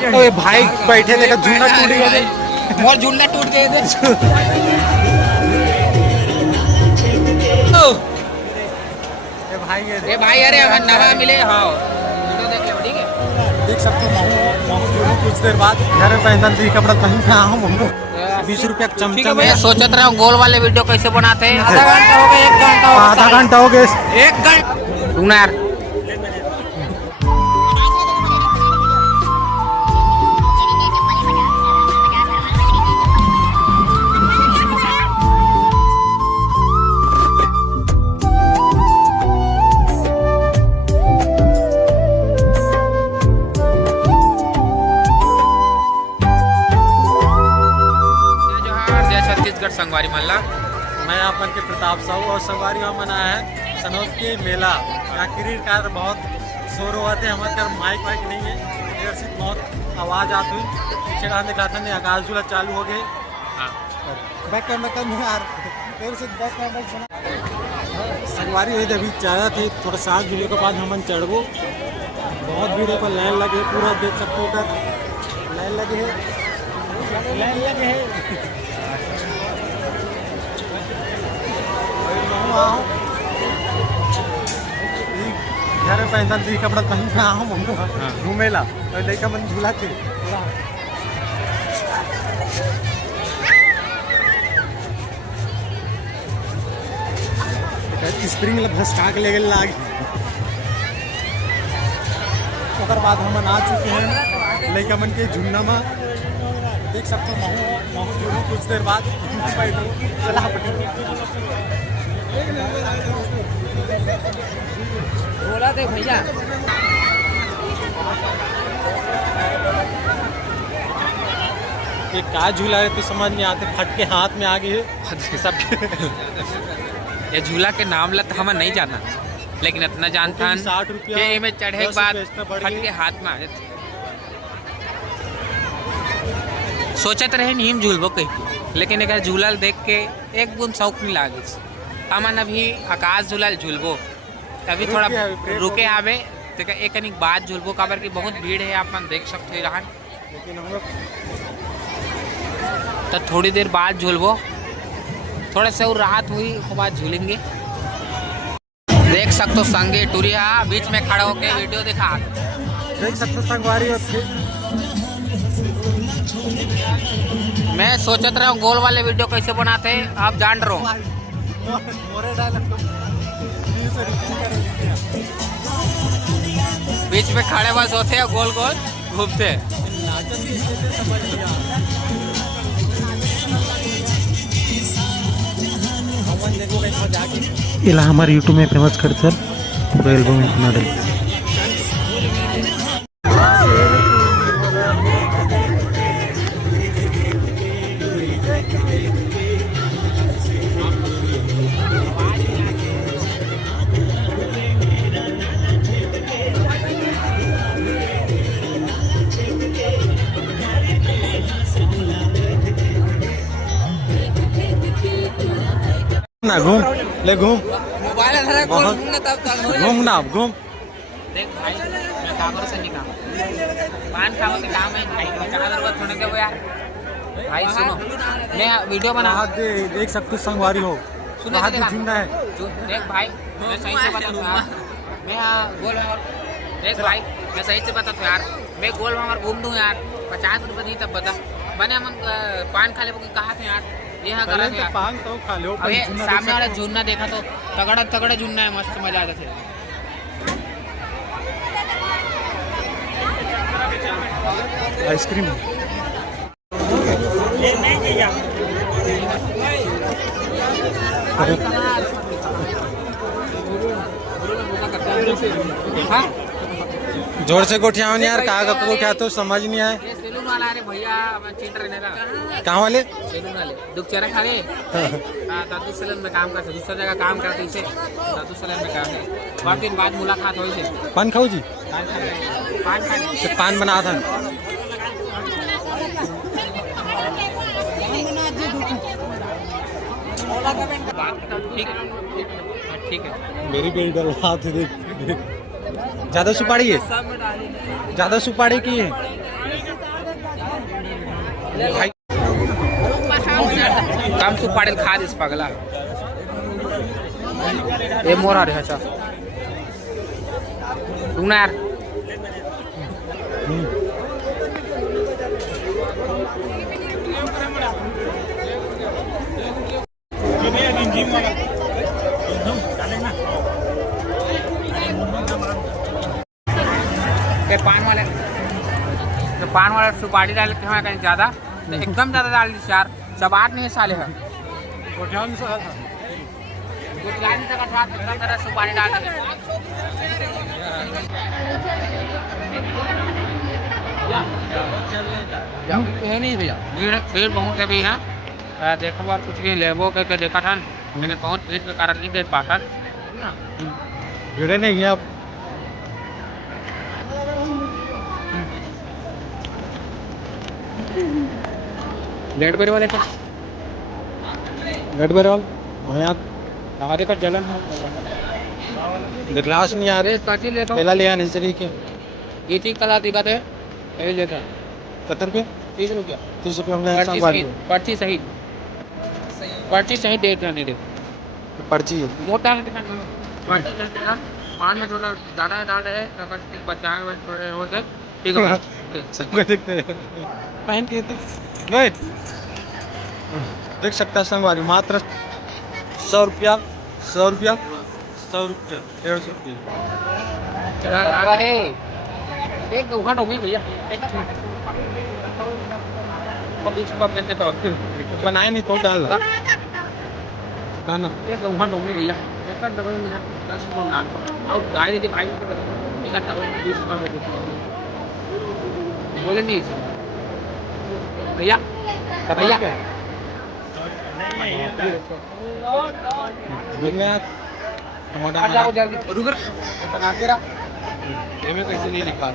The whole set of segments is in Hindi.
तो ये भाई बैठे थे झूला टूट गया थे, मोर झूला टूट गए थे। ये भाई अरे हमें नवा मिले। हाँ ठीक है, देख सकते हो कुछ देर बाद घर में पहनता थी कपड़ा पहन के आऊँ 20 रुपया चमचा में। सोचत रहे गोल वाले वीडियो कैसे बनाते हैं। आधा घंटा हो गया, 1 घंटा आधा घंटा हो गया, 1 घंटा रुकना यार। संगवारी मल्ला, मैं यहाँ पर के प्रताप साहू और संगवारी में मना है सनौत के मेला। यहाँ क्रिकेट का बहुत शोर हुआ थे, हमारे घर माइक वाइक नहीं है, इधर से बहुत आवाज़ आती हुई पीछे दिखाता नहीं। आकाश झूला चालू हो गए, बैक कैमरा कम है यार, से बैक कैमरा संगवारी हुई अभी ज़्यादा थे। थोड़ा 7 झूले के बाद हम चढ़बो, बहुत भीड़ पर लाइन लगे, पूरा देख सकते हो लाइन लगे है, लाइन लगे है। घर में पहनता थी कपड़ा पहन के आऊँ घूमेला लड़का मन झूला थे। स्प्रिंग भसका के ले लाग। ओकर बाद हम आ चुके हैं लड़का मन के झुन्ना में, देख सकते हो कुछ देर बाद चला बोला थे भैया। ये का झूला है तो समझ नहीं आते, फट के हाथ में आ गए सब। ये झूला के नाम ला हमें नहीं जाना, लेकिन इतना जानता 60 रुपया में चढ़े के बाद फट के हाथ में आ जाते। सोचत रहे नीम झूलबो कहीं, लेकिन अगर झूला देख के एक बूंद शौक नहीं लागे। हमन अभी आकाश झूला झूलबो, तभी थोड़ा रुके आवे तो एक कनिक बाद झूलबो, काबर की बहुत भीड़ है, आप देख सकते हैं। लेकिन हम लोग तो थोड़ी देर बाद झूलबो, थोड़ा सा रात हुई उसके बाद झूलेंगे। देख सकते हो संगे टूरिया बीच में खड़ा होके वीडियो दिखा, देख सकते हो संगवारी। मैं सोचत रहा हूँ गोल वाले वीडियो कैसे बनाते हैं, आप जान रहे हो। बीच में खड़े बस होते हैं, गोल गोल घूमते हैं। इला हमारे यूट्यूब में फेमस करते पूरा एल्बम मॉडल। ना घूम ले घूम मोबाइल घूम ना घूम। देख भाई, मैं काबर से निकाल पान खावा के काम है भाई, क्या जरूरत होने के वो यार। भाई सुनो, मैं वीडियो बना देख सकते हो संगवारी हो, सुनो है। देख भाई, मैं सही से बता दूं यार, मैं गोल में देख भाई, मैं सही से बता दूं यार, मैं गोल में घूम दूं यार, 50 रुपये दी तब बता बने हम पान खा ले कहा थे यार। यहाँ गलत है, पान तो खा लो। अबे सामने वाला झूलना देखा तो तगड़ा तगड़ा झूलना है, मस्त मजा आता थे। आइसक्रीम जोर से गोठिया यार, कहा गोठिया तो समझ नहीं आए। सैलून वाला अरे भैया चीट रहने का। कहाँ वाले? सैलून वाले दुख चेहरा खा रहे। दादू सैलून में काम करते, दूसरा जगह काम करते इसे दादू सैलून में काम है। बहुत दिन बाद मुलाकात हुई से। पान खाओ जी, पान खाने पान बना था। ठीक है मेरी बेटी डलवा देख। ज्यादा सुपारी है, ज्यादा सुपारी की है। काम तू पाडेल खा दिस पागला हे मोरा रे ह्याचा तू ना यार पान वाला सुपारी डाल के हमारे कहीं ज़्यादा एकदम ज़्यादा डाल दी यार सब 8 नहीं साले हैं सुपारी डाल नहीं भैया भीड़ बहुत भी है देखो बार कुछ नहीं लेबो करके देखा था लेकिन बहुत भीड़ के कारण नहीं देख पाता भीड़ नहीं है अब लेट बेर वाले का रेड बेरल यहाँ हमारे का जलन ग्लास नहीं आ रहे काटी लेता पहला ले आने से के ये ठीक कला दिखा थे ये लेता 70 रुपये 30 रुपया 30 रुपये हमने पर्ची सही डेट रहने दे पर्ची मोटा पान में थोड़ा ज़्यादा डाल रहे अगर बचाए हुए थोड़े हो गए ठीक है सबको देखते पहन के नहीं देख सकता संगवारी मात्र 100 रुपया 100 रुपया 100 रुपया 150 रुपया एक उखा डोमी भैया बनाए नहीं तो डाल ना एक उखा डोमी भैया गाड़ी दिखाई बोले नहीं भैया भैया कैसे नहीं लिखा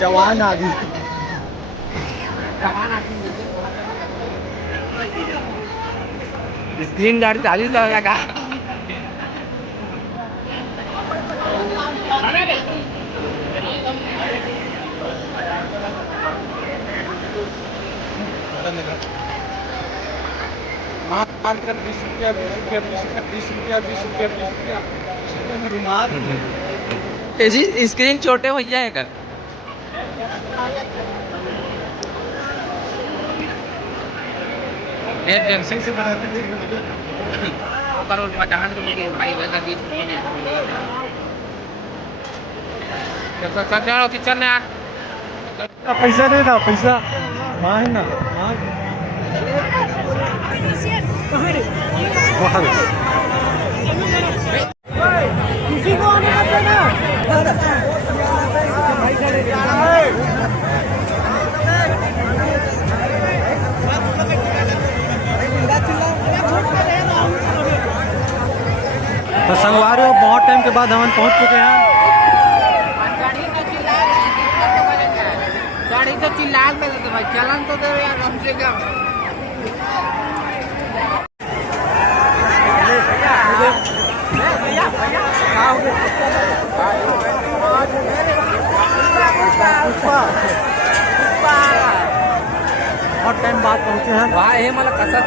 जवान आदमी स्क्रीन गाड़ी 40 लगेगा स्क्रीन छोटे हो जाएगा से बनाते किचन यार पैसा दे ना पैसा मांग ना किसी को आने का देना तो संगवारी बहुत टाइम के बाद हम पहुंच चुके हैं गाड़ी तो चिल्ला में भाई चलन तो दे यार हमसे क्या बहुत टाइम बाद पहुंचे हैं भाई हे मला कसत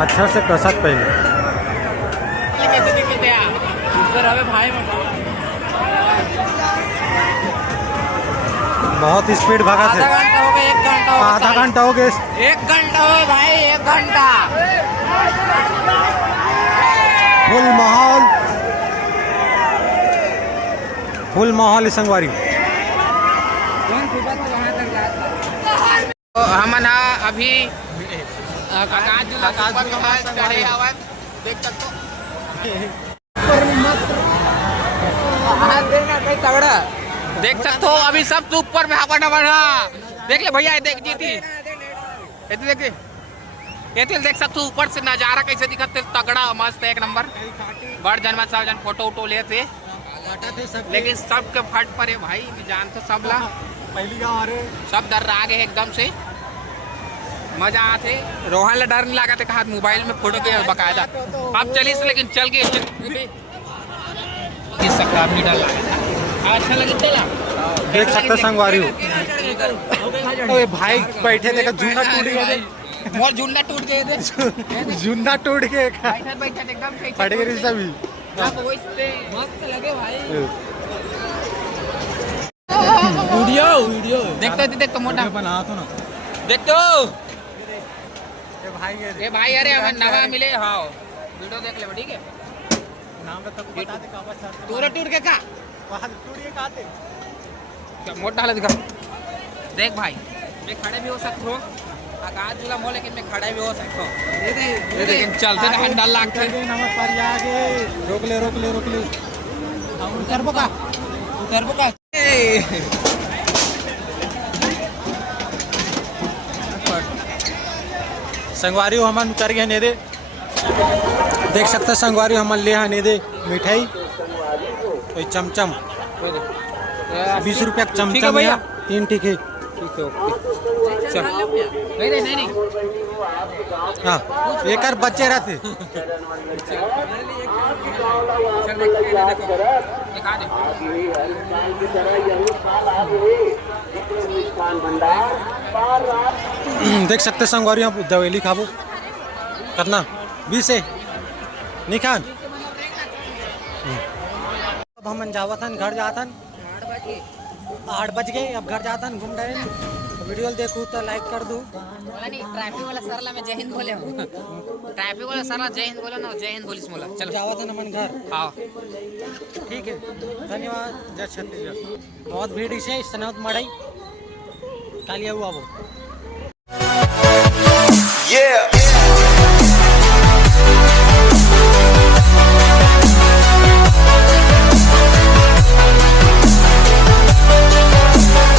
अच्छा से कसत पहले भाई बहुत स्पीड भागा थे आधा घंटा हो गया 1 आधा घंटा हो गया 1 घंटा हो भाई 1 घंटा फुल माहौल संगवारी तो हम ना अभी देख सकते देख सकते हो अभी सब तो ऊपर में हवा न बढ़ा देख ले भैया देख जीती देखिए ये तेल देख सकते हो ऊपर से नजारा कैसे दिखते तगड़ा मस्त एक नंबर। बड़ जन्म सब जन फोटो उटो लेते लेकिन सबके फट पड़े भाई जानते सब ला पहली गाँव अरे सब डर रहा गए एकदम से मजा आते। रोहन ला डर नहीं लगा कहा मोबाइल में फोटो के बकायदा अब चलिए लेकिन चल के नहीं डर लगा अच्छा लगे चला देख सकते संगवारी हो। अरे भाई बैठे देखा झुंडा टूट गया मोर झुंडा टूट गए थे झुंडा टूट गया बैठा एकदम फट गई सभी मस्त लगे भाई वीडियो देख तो मोटा बना तो ना देख तो ये भाई अरे हमें नवा मिले हाँ वीडियो देख ले ठीक है नाम तो बता दे का बस टूर के का वहां टूट के काते क्या मोटा हालत दिखा देख भाई मैं खड़े भी हो सकता हूँ आकाश झूला मोह लेकिन मैं खड़े भी हो सकता हूँ लेकिन चलते ना डर लगता है नमक पर आगे रोक ले उतर बोका संगवारी हमन उतर गए ने दे देख सकते संगवारी हमन ले आने दे मिठाई कोई चमचम 20 रुपया चमचम भैया 3 ठीक है ओके चल नहीं हाँ एक बच्चे रहते देख सकते संगवारी आप दवेली खाबो कितना 20 है नहीं खान अब हम जावतन घर जातन 8 बज गए अब घर जातन घूम रहे वीडियो देखूँ तो लाइक कर दूँ ट्रैफिक वाला सरला में जय हिंद बोले हो ट्रैफिक वाला सरला जय हिंद बोले ना जय हिंद बोलिस मोला चल जावतन हमन घर हाँ ठीक है धन्यवाद जय छत्तीसगढ़ बहुत भीड़ इसे सनौत मड़ाई कालिया हुआ वो Yeah.